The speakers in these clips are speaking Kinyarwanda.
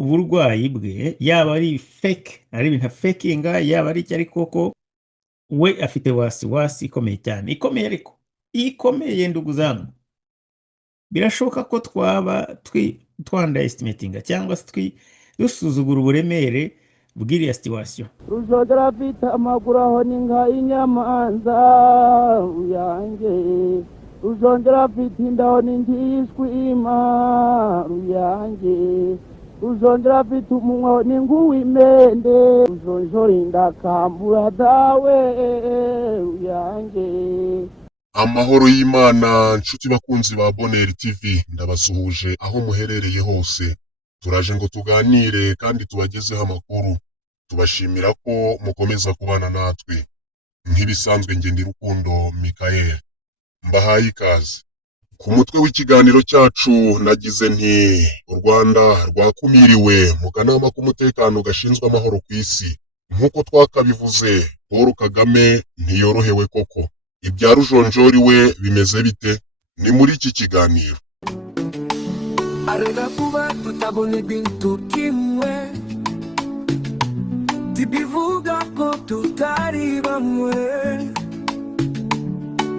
uburwayi bwe yaba ari fake ari ibintu fakinga yaba ari icyo ari koko we afite wasiwasi ikomeye cyane ikomeye ariko ikomeye ndugu zangu birashoboka ko twaba underestimatinga cyangwa se dusuzugura uburemere bw'iriya situation. Rujodera afite amaguru aho ni nka inyamanza uyange rujodera afite indaho ni nk'iyishwima uyange rujodera afite umunwa ni nk'uw'imende rujonjora indakambura dawe uyange. Amahoro y'Imana nshuti bakunzi ba Bonheur TV ndabasuhuje aho muherereye hose. Turaje ngo tuganire kandi tubagezeho amakuru. Tubashimira ko mukomeza kubana natwe. Nk'ibisanzwe nge ndi Rukundo Michael. Mbahaye ikaze. Ku mutwe w'ikiganiro cyacu nagize nti u Rwanda rwakumiriwe mu kanama k'umutekano gashinzwe amahoro ku isi. Nk'uko twakabivuze, Paul Kagame ntiyorohewe koko. Ibya Rujonjori we bimeze bite? Ni muri iki kiganiro. Arega kuba tutabone bintu kimwe, tibivuga ko tutari bamwe,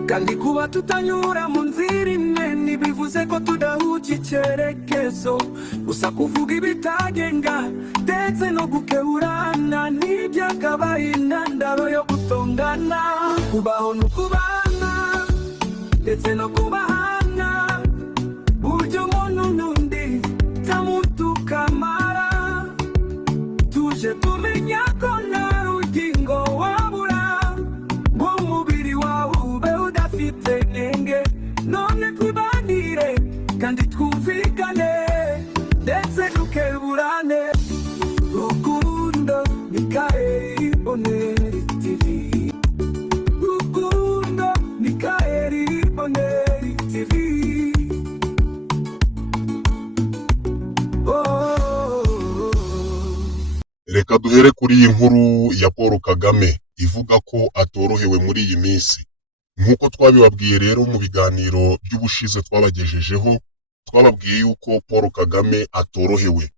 kandi kuba tutanyura mu nzira imwe ntibivuze ko tudahuza icyerekezo. Gusa kuvuga ibitagenga ndetse no gukeburana n'ibyakabaye intandaro yo gutongana. Kubaho no kubana ndetse no kubahana, buryo umuntu n'undi tamuntu kamara. Tuje tumenya ko nta rugingo wabura, umubiri wawe ube udafite nenge. None twibanire kandi twumvikane ndetse dukeburane. Rukundo Michael Bonheur TV. Rukundo Michael Bonheur TV. Reka duhere kuri iyi nkuru ya Paul Kagame ivuga ko atorohewe muri iyi minsi. Nk'uko twabibabwiye rero mu biganiro by'ubushize twabagejejeho, twababwiye yuko Paul Kagame atorohewe.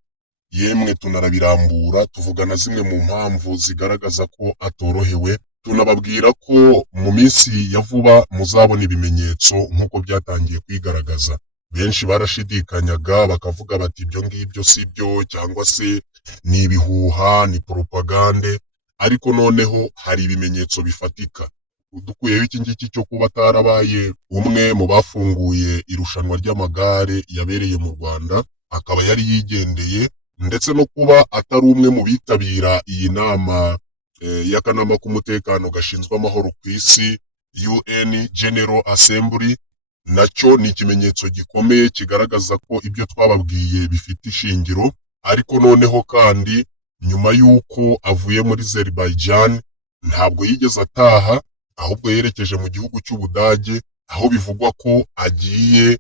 Yemwe tunarabirambura tuvuga na zimwe mu mpamvu zigaragaza ko atorohewe. Tunababwira ko mu minsi ya vuba muzabona ibimenyetso nk'uko byatangiye kwigaragaza. Benshi barashidikanyaga bakavuga bati ibyo ngibyo si byo, cyangwa se ni ibihuha, ni propagande, ariko noneho hari ibimenyetso bifatika. Dukuyeho iki ngiki cyo kuba atarabaye umwe mu bafunguye irushanwa ry'amagare yabereye mu Rwanda, akaba yari yigendeye, ndetse no kuba atari umwe mu bitabira iyi nama y'akanama k'umutekano gashinzwe amahoro ku isi, UN General Assembly, nacyo ni ikimenyetso gikomeye kigaragaza ko ibyo twababwiye bifite ishingiro. Ariko noneho kandi nyuma y'uko avuye muri Azerbaijan ntabwo yigeze ataha, ahubwo yerekeje mu gihugu cy'Ubudage, aho bivugwa ko agiye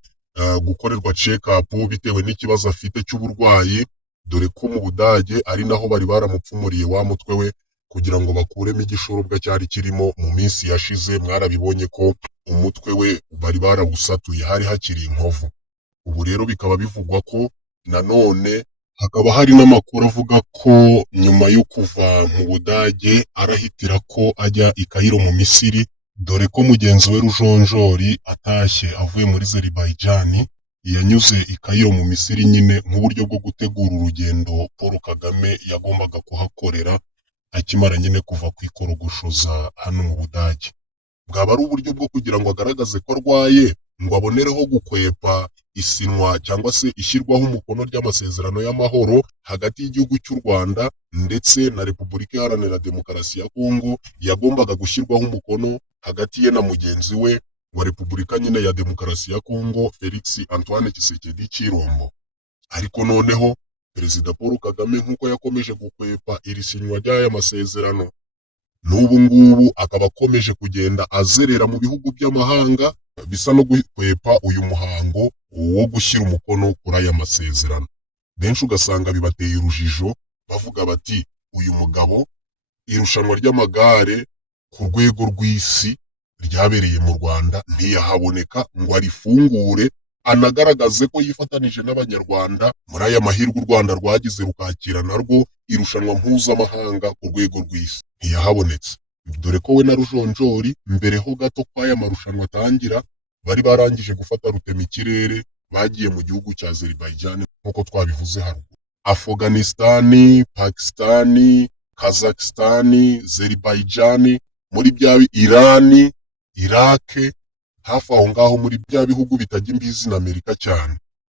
gukorerwa check up bitewe n'ikibazo afite cy'uburwayi, dore ko mu Budage ari naho bari baramupfumuriye wa mutwe we kugira ngo bakuremo igishorobwa cyari kirimo mu minsi yashize. Mwarabibonye ko umutwe we bari barawusatuye, hari hakiri inkovu. Ubu rero bikaba bivugwa ko nanone hakaba hari n'amakuru avuga ko nyuma yo kuva mu Budage arahitira ko ajya i Cairo mu Misiri, dore ko mugenzi we Rujonjori atashye avuye muri Azerbaijan yanyuze i Cairo mu Misiri nyine nk'uburyo bwo gutegura urugendo Paul Kagame yagombaga kuhakorera akimara nyine kuva kwikorogoshoza hano mu Budage. Bwaba ari uburyo bwo kugira ngo agaragaze ko arwaye, ngo abonereho gukwepa isinwa cyangwa se ishyirwaho umukono ry'amasezerano y'amahoro hagati y'igihugu cy'u Rwanda ndetse na Repubulika Iharanira Demokarasi ya Kongo, yagombaga gushyirwaho umukono hagati ye na mugenzi we wa Repubulika nyine ya Demokarasi ya Kongo, Felix Antoine Tshisekedi Tshilombo. Ariko noneho Perezida Paul Kagame nk'uko yakomeje gukwepa iri sinywa ry'aya masezerano, n'ubu ngubu akaba akomeje kugenda azerera mu bihugu by'amahanga, bisa no gukwepa uyu muhango wo gushyira umukono kuri aya masezerano. Benshi ugasanga bibateye urujijo bavuga bati uyu mugabo irushanwa ry'amagare ku rwego rw'isi ryabereye mu Rwanda ntiyahaboneka ngo arifungure anagaragaze ko yifatanije n'abanyarwanda muri aya mahirwe u Rwanda rwagize rukakira narwo irushanwa mpuzamahanga ku rwego rw'isi. Ntiyahabonetse, dore ko we na Rujonjori mbere ho gato kw'aya marushanwa atangira bari barangije gufata rutemikirere, bagiye mu gihugu cya Azerbaijan nk'uko twabivuze haruguru. Afghanistan, Pakistan, Kazakhstan, Azerbaijan, muri bya Iran, Iraq, hafi aho ngaho muri bya bihugu bitajya imbizi na Amerika cyane.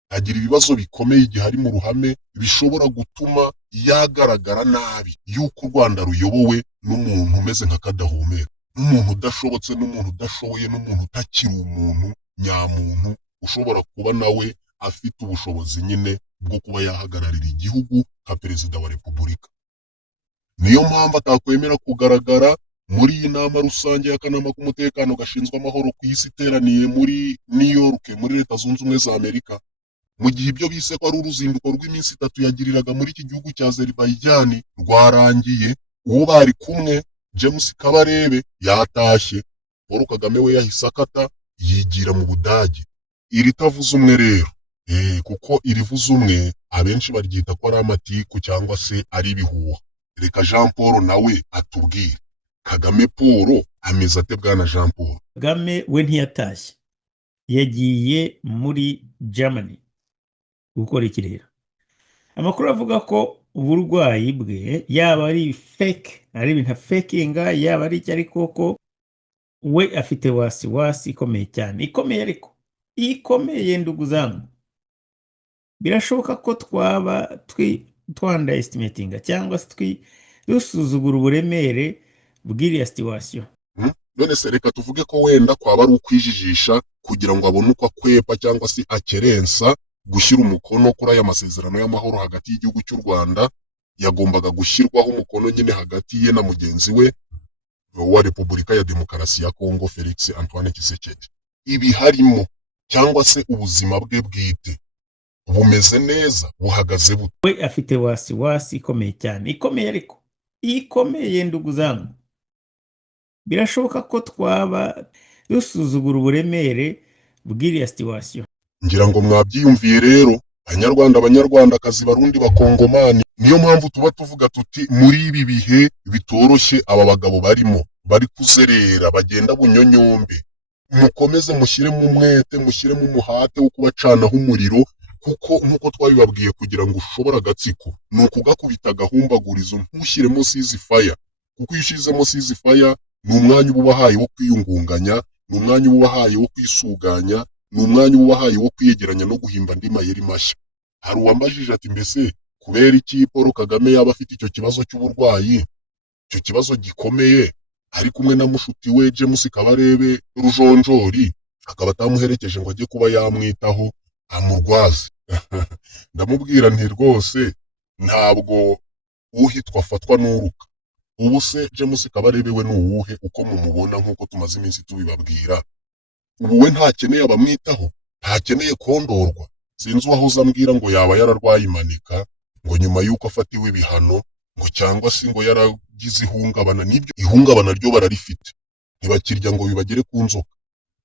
Agira ibibazo bikomeye igihe ari mu ruhame bishobora gutuma yagaragara nabi yuko u Rwanda ruyobowe n'umuntu umeze nka kadahumeka, n'umuntu udashobotse, n'umuntu udashoboye, n'umuntu utakiri umuntu nyamuntu ushobora kuba nawe afite ubushobozi nyine bwo kuba yahagararira igihugu nka perezida wa repubulika. Niyo mpamvu atakwemera kugaragara muri iyi nama rusange y'akanama k'umutekano gashinzwe amahoro ku isi iteraniye muri New York muri Leta Zunze Ubumwe za Amerika, mu gihe ibyo bise ko ari uruzinduko rw'iminsi 3 yagiriraga muri iki gihugu cya Azerbaijan rwarangiye. Uwo bari kumwe James Kabarebe yatashye, Paul Kagame we yahise akata yigira mu Budage. Iri tavuze umwe rero, kuko irivuze umwe abenshi baryita ko ari amatiku cyangwa se ari ibihuha. Reka Jean Paul nawe atubwire, Kagame Paul ameze ate bwana Jean Paul? Kagame we ntiyatashye, yagiye muri Germany gukora iki rero. Amakuru avuga ko uburwayi bwe yaba ari fake, ari ibintu fakinga, yaba ari cyari koko, we afite wasiwasi ikomeye cyane, ikomeye ariko ikomeye ndugu zangu. Birashoboka ko twaba underestimatinga cyangwa se dusuzugura uburemere bw'iriya situation. None se reka tuvuge ko wenda kwaba ari ukwijijisha kugira ngo abone uko akwepa cyangwa se akerensa gushyira umukono kuri aya masezerano y'amahoro hagati y'igihugu cy'u Rwanda. Yagombaga gushyirwaho umukono nyine hagati ye na mugenzi we wa Repubulika ya Demokarasi ya Kongo Felix Antoine Tshisekedi. Ibi harimo cyangwa se ubuzima bwe bwite bumeze neza, buhagaze bute? We afite wasiwasi ikomeye cyane, ikomeye ariko ikomeye ndugu zangu. Birashoboka ko twaba dusuzugura uburemere bw'iriya situation. Ngira ngo mwabyiyumviye rero, Abanyarwandakazi, Barundi, Bakongomani. Niyo mpamvu tuba tuvuga tuti muri ibi bihe bitoroshye aba bagabo barimo bari kuzerera, bagenda bunyonyombe, mukomeze mushyiremo umwete, mushyiremo umuhate wo kubacanaho umuriro, kuko nkuko twabibabwiye kugira ngo ushobora agatsiko ni ukugakubita agahumbagurizo, ntushyiremo ceasefire, kuko iyo ushyizemo ceasefire ni umwanya uba ubahaye wo kwiyungunganya, ni umwanya uba ubahaye wo kwisuganya, ni umwanya uba ubahaye wo kwiyegeranya no guhimba andi mayeri mashya. Hari uwambajije ati mbese kubera iki Paul Kagame yaba afite icyo kibazo cy'uburwayi, icyo kibazo gikomeye, ari kumwe na mushuti we James Kabarebe Rujonjori, akaba atamuherekeje ngo ajye kuba yamwitaho amurwaze. Ndamubwira nti rwose ntabwo uhitwa afatwa n'uruka. Ubu se James Kabarebe we n'uwuhe uko mumubona nk'uko tumaze iminsi tubibabwira? Ubu we ntakeneye abamwitaho, ntakeneye kondorwa. Sinzi uwahoze ambwira ngo yaba yararwaye imanika, ngo nyuma y'uko afatiwe ibihano, ngo cyangwa se ngo yaragize ihungabana. N'ibyo ihungabana ryo bararifite, ntibakirya ngo bibagere ku nzoka.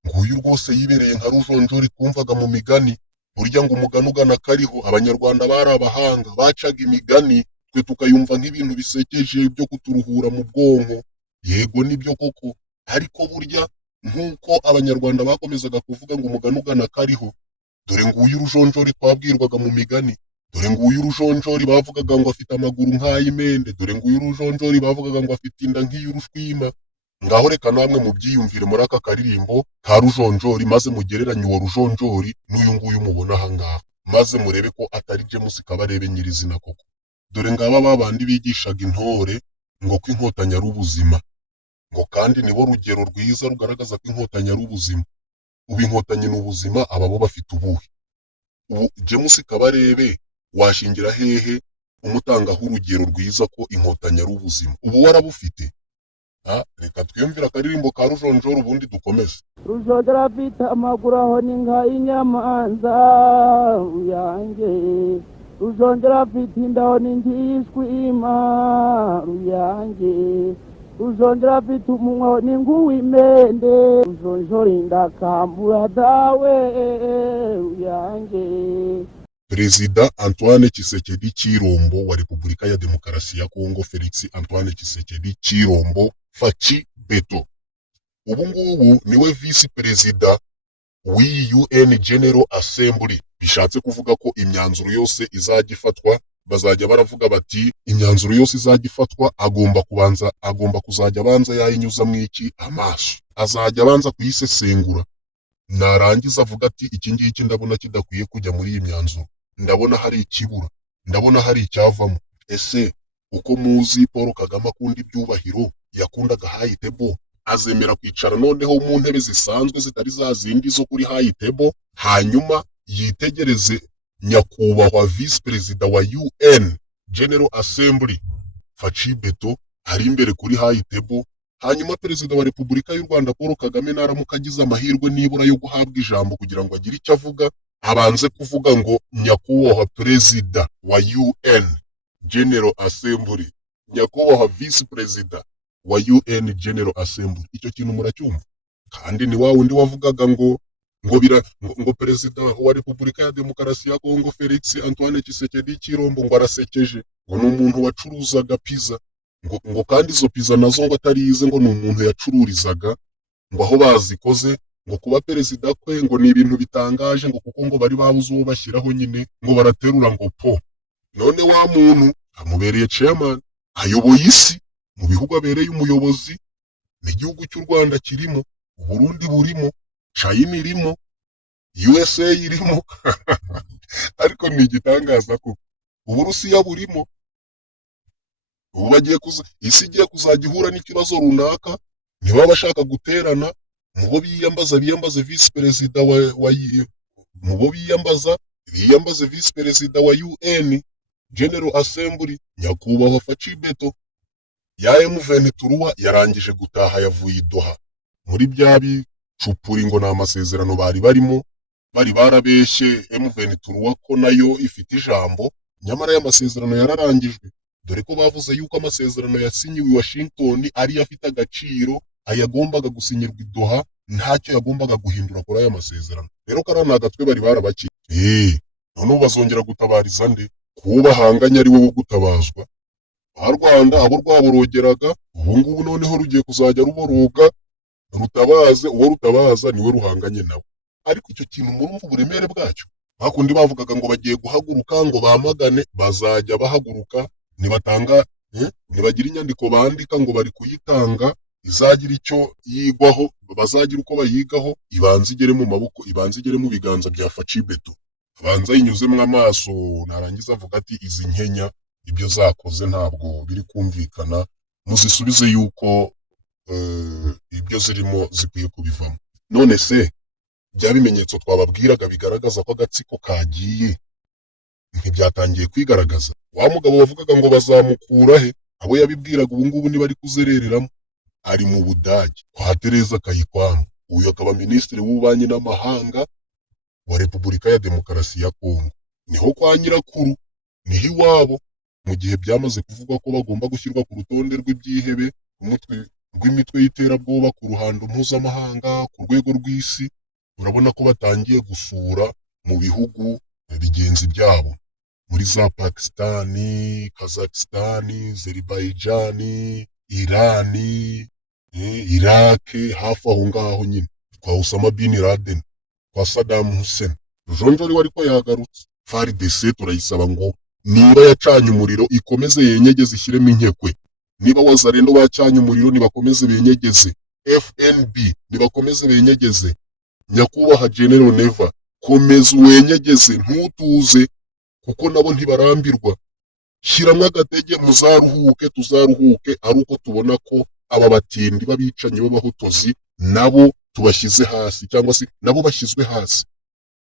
Nguyu rwose yibereye nka Rujonjori twumvaga mu migani. Burya ngo umugani ugana kariho, Abanyarwanda bari abahanga, bacaga imigani twe tukayumva nk'ibintu bisekeje byo kuturuhura mu bwonko. Yego nibyo koko, ariko burya nk'uko Abanyarwanda bakomezaga kuvuga ngo umugani ugana kariho, dore nguyu Rujonjori twabwirwaga mu migani, dore nguyu Rujonjori bavugaga ngo afite amaguru nk'ay'imende, dore nguyu Rujonjori bavugaga ngo afite inda nk'iy'urushwima. Ngaho reka namwe mubyiyumvire muri aka karirimbo ka Rujonjori, maze mugereranye uwo Rujonjori n'uyu nguyu mubona aha ngaha, maze murebe ko atari James Kabarebe nyirizina koko. Dore ngaba babandi bigishaga intore ngo ko inkotanyi ari ubuzima, ngo kandi nibo rugero rwiza rugaragaza ko inkotanyi ari ubuzima. Ubu inkotanyi ni ubuzima, aba bo bafite ubuhe? Ubu James Kabarebe washingira hehe umutangaho urugero rwiza ko inkotanyi ari ubuzima? Ubu warabufite? Reka twiyumvira akaririmbo ka Rujonjori ubundi dukomeze. Rujonjora afite amaguru aho ni nka inyamanza ruyange, Rujonjora afite inda aho ni nk'ishwima ruyange, ujonjora afite umunwa n'inguw'imende ujonjora indakambura dawe yanjye. Perezida Antoine Tshisekedi Chirombo wa Repubulika ya Demokarasi ya Kongo, Felix Antoine Tshisekedi Chirombo Faci Beto, ubu ngubu niwe visi perezida w'iyi UN General Assembly. Bishatse kuvuga ko imyanzuro yose izajya ifatwa, bazajya baravuga bati imyanzuro yose izajya ifatwa agomba kuzajya abanza yayinyuza mw'iki amaso, azajya abanza kuyisesengura, narangiza avuga ati iki ngiki ndabona kidakwiye kujya muri iyi myanzuro, ndabona hari ikibura, ndabona hari icyavamo. Ese uko muzi Paul Kagame akunda ibyubahiro, yakundaga high table, azemera kwicara noneho mu ntebe zisanzwe zitari za zindi zo kuri high table, hanyuma yitegereze nyakubahwa vice perezida wa UN General Assembly Faci Beto ari imbere kuri high table, hanyuma perezida wa Repubulika y'u Rwanda Paul Kagame naramuka agize amahirwe nibura yo guhabwa ijambo kugira ngo agire icyo avuga, abanze kuvuga ngo nyakubahwa perezida wa UN General Assembly, nyakubahwa vice perezida wa UN General Assembly. Icyo kintu muracyumva? Kandi ni wa wundi wavugaga ngo perezida wa Repubulika ya Demokarasi ya Kongo Felix Antoine Tshisekedi Chirombo ngo arasekeje, ngo ni umuntu wacuruzaga pizza, ngo kandi izo pizza nazo ngo atarize, ngo ni umuntu yacururizaga, ngo aho bazikoze, ngo kuba perezida kwe ngo ni ibintu bitangaje, ngo kuko ngo bari babuze uwo bashyiraho nyine, ngo baraterura ngo po. None wa muntu amubereye chairman, ayoboye isi, mu bihugu abereye umuyobozi, n'igihugu cy'u Rwanda kirimo, Burundi burimo, China irimo, USA irimo ariko ni igitangaza ko Uburusiya burimo. Ubu bagiye isi igiye kuzajya ihura n'ikibazo runaka, niba bashaka guterana, mubo biyambaze vice perezida mubo biyambaze vice perezida wa UN General Assembly nyakubahwa Faci Beto. Ya M23 yarangije gutaha, yavuye i Doha muri bya bicupuri ngo ni amasezerano bari barimo, bari barabeshye M23 ko nayo ifite ijambo, nyamara y'amasezerano yararangijwe, dore ko bavuze yuko amasezerano yasinyiwe i Washington ari afite agaciro, ayagombaga gusinyirwa i Doha ntacyo yagombaga guhindura kuri aya masezerano. Rero karana agatwe bari barabaki none bazongera gutabariza nde? Kubahanganya ari wowe gutabazwa. Rwanda abo rwaborogeraga, ubu ngubu noneho rugiye kuzajya ruboroga, rutabaze uwo rutabaza niwe ruhanganye nawe. Ariko icyo kintu murumva uburemere bwacyo. Bakundi bavugaga ngo bagiye guhaguruka ngo bamagane, bazajya bahaguruka, nibagira inyandiko bandika ngo bari kuyitanga, izagira icyo yigwaho, bazagira uko bayigaho, ibanza igere mu maboko, ibanza igere mu biganza bya Faci Beto, abanza yinyuzemwo amaso, narangiza avuga ati izi nkenya ibyo zakoze ntabwo biri kumvikana, muzisubize yuko ibyo zirimo zikwiye kubivamo. None se bya bimenyetso twababwiraga bigaragaza ko agatsiko kagiye ntibyatangiye kwigaragaza? Wa mugabo wavugaga ngo bazamukura he, abo yabibwiraga ubu ngubu niba ari kuzerereramo, ari mu Budage kwa Tereza Kayikwamo. Uyu akaba minisitiri w'ububanyi n'amahanga wa Repubulika ya Demokarasi ya Kongo. Niho kwa nyirakuru, niho iwabo, mu gihe byamaze kuvugwa ko bagomba gushyirwa ku rutonde rw'ibyihebe rw'imitwe y'iterabwoba ku ruhando mpuzamahanga, ku rwego rw'isi. Urabona ko batangiye gusura mu bihugu bigenzi byabo, muri za Pakistani, Kazakhstani, Azerbaijani, Irani, Iraq, hafi aho ngaho nyine kwa Osama bin Laden, kwa Saddam Hussein. Rujonjori wariko yagarutse. FARDC turayisaba ngo niba yacanye umuriro ikomeze yenyegeze, ishyiremo inkekwe. Niba wazarendo bacanye umuriro nibakomeze benyegeze. FNB nibakomeze benyegeze. Nyakubahwa General Neva, komeza wenyegeze, ntutuze, kuko nabo ntibarambirwa. Shyiramo agatege, muzaruhuke, tuzaruhuke, ari uko tubona ko aba batindi babicanyi b'abahotozi nabo tubashyize hasi, cyangwa se nabo bashyizwe hasi,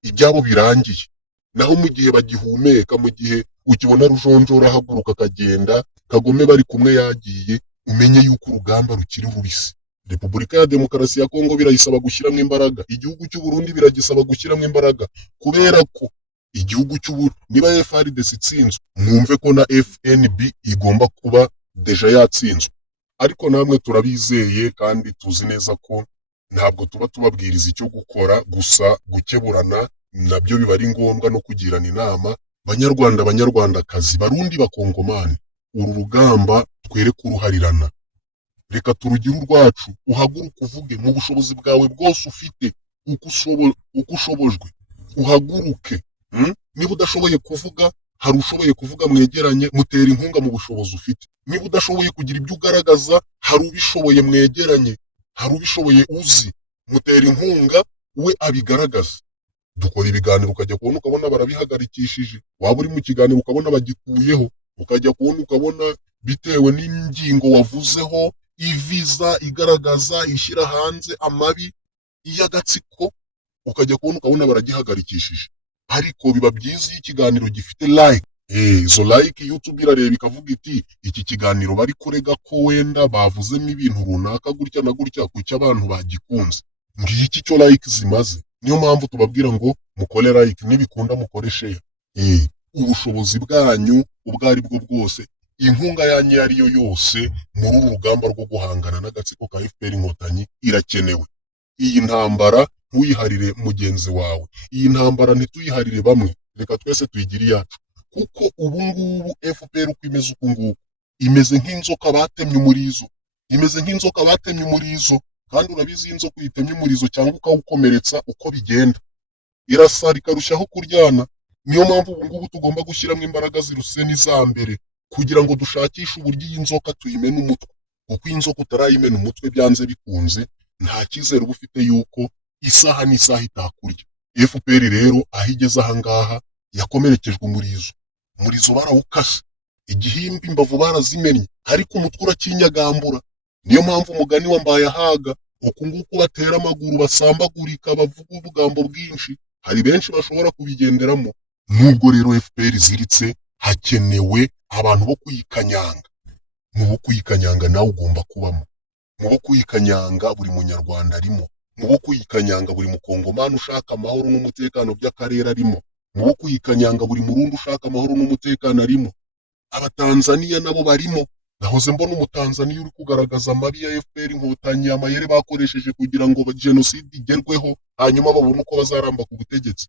ibyabo birangiye. Naho mu gihe bagihumeka, mu gihe ukibona Rujonjora ahaguruka akagenda, Kagome bari kumwe yagiye, umenye yuko urugamba rukiri rubisi. Repubulika ya Demokarasi ya Kongo birayisaba gushyiramo imbaraga, igihugu cy'u Burundi biragisaba gushyiramo imbaraga, kubera ko igihugu niba FARDC itsinzwe, mwumve ko na FNB igomba kuba deja yatsinzwe. ariko namwe turabizeye kandi tuzi neza ko ntabwo tuba tubabwiriza icyo gukora, gusa gukeburana nabyo biba ari ngombwa no kugirana inama. Banyarwanda, banyarwandakazi, barundi, bakongomani, uru rugamba twere kuruharirana, reka turugire urwacu, uhaguruke uvuge mu bushobozi bwawe bwose ufite, uko ushobojwe uhaguruke. Niba udashoboye kuvuga, hari ushoboye kuvuga, mwegeranye mutera inkunga mu bushobozi ufite. Niba udashoboye kugira ibyo ugaragaza, hari ubishoboye mwegeranye, hari ubishoboye uzi, mutera inkunga we abigaragaza. Dukora ibiganiro ukajya kubona ukabona barabihagarikishije, waba uri mu kiganiro ukabona bagikuyeho, ukajya kubona ukabona bitewe n'ingingo wavuzeho iviza igaragaza ishyira hanze amabi y'agatsiko, ukajya kubona ukabona baragihagarikishije. Ariko biba byiza iyo ikiganiro gifite like. Izo like YouTube irareba ikavuga iti iki kiganiro bari kurega ko wenda bavuzemo ibintu runaka gutya na gutya, kuki abantu bagikunze. Ngiki cyo like zimaze. Niyo mpamvu tubabwira ngo mukore like, nibikunda mukore share. Ubushobozi bwanyu ubwo ari bwo bwose, inkunga yanyu ariyo yose muri uru rugamba rwo guhangana n'agatsiko ka FPR Inkotanyi irakenewe. Iyi ntambara ntuyiharire mugenzi wawe, iyi ntambara ntituyiharire bamwe, reka twese tuyigire iyacu. Kuko ubu ngubu FPR uko imeze uku nguku, imeze nk'inzoka batemye umurizo, imeze nk'inzoka batemye umurizo, kandi urabizi inzoka uyitemye umurizo cyangwa ukawukomeretsa uko bigenda, irasara ikarushaho kuryana. Niyo mpamvu ubu ngubu tugomba gushyiramo imbaraga ziruse n'iza mbere, kugira ngo dushakishe uburyo iyi nzoka tuyimena umutwe. Kuko iyi nzoka utarayimena umutwe, byanze bikunze nta cyizere uba ufite yuko isaha n'isaha itakurya. FPR rero aho igeze aha ngaha yakomerekejwe umurizo barawukase, igihimba imbavu barazimennye, ariko umutwe urakinyagambura. Niyo mpamvu umugani wa Mbayahaga, uku nguku batera amaguru basambagurika bavuga ubugambo bwinshi, hari benshi bashobora kubigenderamo. Nubwo rero FPR iziritse, hakenewe abantu bo kuyikanyanga. Mu bo kuyikanyanga nawe ugomba kubamo, mu bo kuyikanyanga buri munyarwanda arimo, mu bo kuyikanyanga buri mukongomani ushaka amahoro n'umutekano by'akarere arimo, mu bo kuyikanyanga buri murundi ushaka amahoro n'umutekano arimo. Abatanzaniya nabo barimo. Nahoze mbona umutanzaniya uri kugaragaza amabi ya FPR Inkotanyi, amayeri bakoresheje kugira ngo jenoside igerweho, hanyuma babone uko bazaramba ku butegetsi.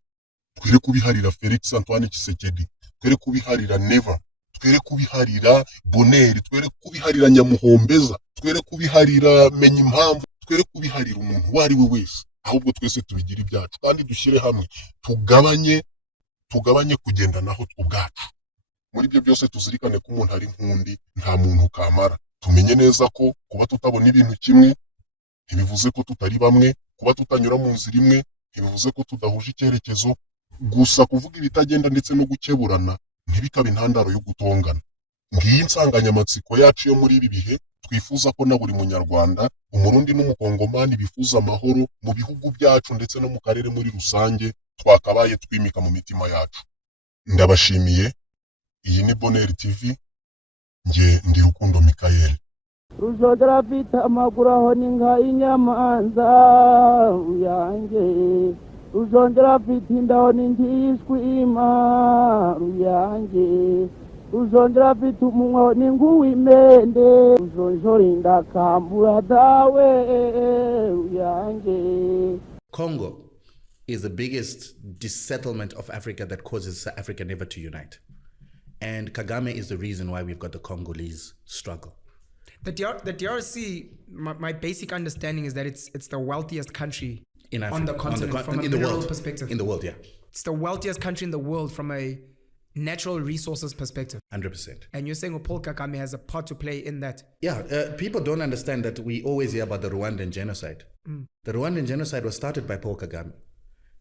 Twere kubiharira Felix Antoine Tshisekedi, twere kubiharira Neva, twere kubiharira Bonheur, twere kubiharira Nyamuhombeza, twere kubiharira Menya Impamvu, twere kubiharira umuntu uwo ari we wese. Ahubwo twese tubigira ibyacu kandi dushyire hamwe, tugabanye kugendanaho ubwacu. Muri ibyo byose tuzirikane ko umuntu ari nk'undi, nta muntu kamara. Tumenye neza ko kuba tutabona ibintu kimwe ntibivuze ko tutari bamwe, kuba tutanyura mu nzira imwe ntibivuze ko tudahuje icyerekezo. Gusa kuvuga ibitagenda ndetse no gukeburana ntibikabe intandaro yo gutongana. Ngiyi insanganyamatsiko yacu yo muri ibi bihe, twifuza ko na buri munyarwanda, umurundi n'umukongomani bifuza amahoro mu bihugu byacu ndetse no mu karere muri rusange, twakabaye twimika mu mitima yacu. Ndabashimiye. Iyi ni Bonheur TV, nge ndi Rukundo Michael. Rujodera afite amaguru aho ni nka inyamanza uyange, rujondera afite indaho ni nk'ishwima ruyange, rujondera afite umunwa ni nk'uw'imende, rujonjora indakambura dawe uyange. Congo is the biggest dissettlement of Africa that causes Africa never to unite. And Kagame is the reason why we've got the Congolese struggle. The DRC, my basic understanding is that it's the wealthiest country In Africa, on the continent from a in the mineral world, perspective. in the world, yeah, It's the wealthiest country in the world from a natural resources perspective. 100%. And you're saying Paul Kagame has a part to play in that. Yeah, people don't understand that we always hear about the Rwandan genocide. The Rwandan genocide was started by Paul Kagame.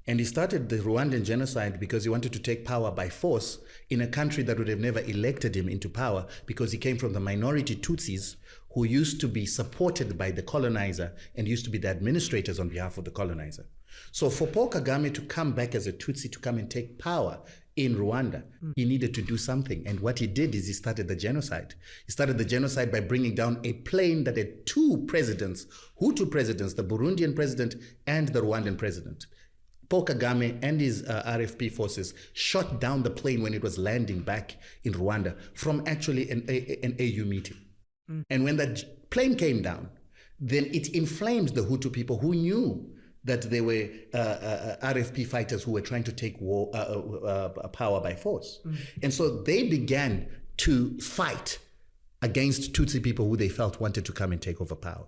And he started the Rwandan genocide because he wanted to take power by force in a country that would have never elected him into power, because he came from the minority Tutsis who used to be supported by the colonizer and used to be the administrators on behalf of the colonizer. So for Paul Kagame to come back as a Tutsi to come and take power in Rwanda, he needed to do something. And what he did is he started the genocide. He started the genocide by bringing down a plane that had two presidents, Hutu presidents, the Burundian president and the Rwandan president. Paul Kagame and his RFP forces shot down the plane when it was landing back in Rwanda from actually an AU meeting. And when that plane came down, then it inflames the Hutu people who knew that they were RFP fighters who were trying to take power by force. And so they began to fight against Tutsi people who they felt wanted to come and take over power.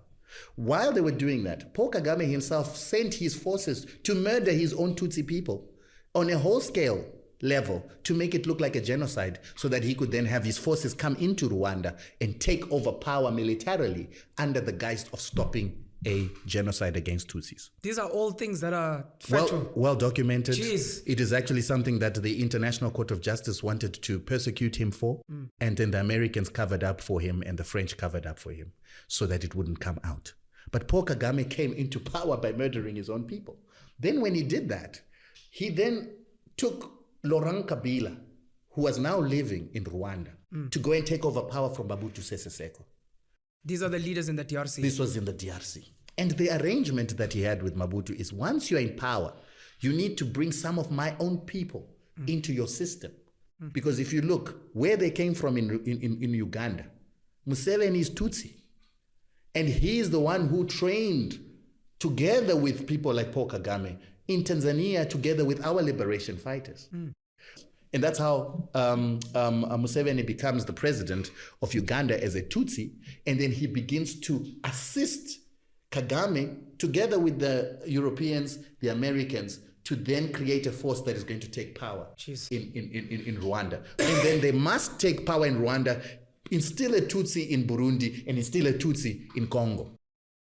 While they were doing that, Paul Kagame himself sent his forces to murder his own Tutsi people on a whole-scale level to make it look like a genocide so that he could then have his forces come into Rwanda and take over power militarily under the guise of stopping a genocide against Tutsis. These are all things that are factual. Well documented. Jeez. It is actually something that the International Court of Justice wanted to persecute him for, and then the Americans covered up for him and the French covered up for him so that it wouldn't come out. But Paul Kagame came into power by murdering his own people. Then when he did that, he then took Laurent Kabila, who was now living in Rwanda, to go and take over power from Mobutu Sese Seko. These are the leaders in the DRC. This was in the DRC. And the arrangement that he had with Mobutu is once you're in power, you need to bring some of my own people into your system. Because if you look where they came from in Uganda, Museveni is Tutsi. And he is the one who trained together with people like Paul Kagame in Tanzania, together with our liberation fighters. And that's how Museveni becomes the president of Uganda as a Tutsi, and then he begins to assist Kagame together with the Europeans, the Americans, to then create a force that is going to take power in Rwanda. And then they must take power in Rwanda, instill a Tutsi in Burundi, and instill a Tutsi in Congo.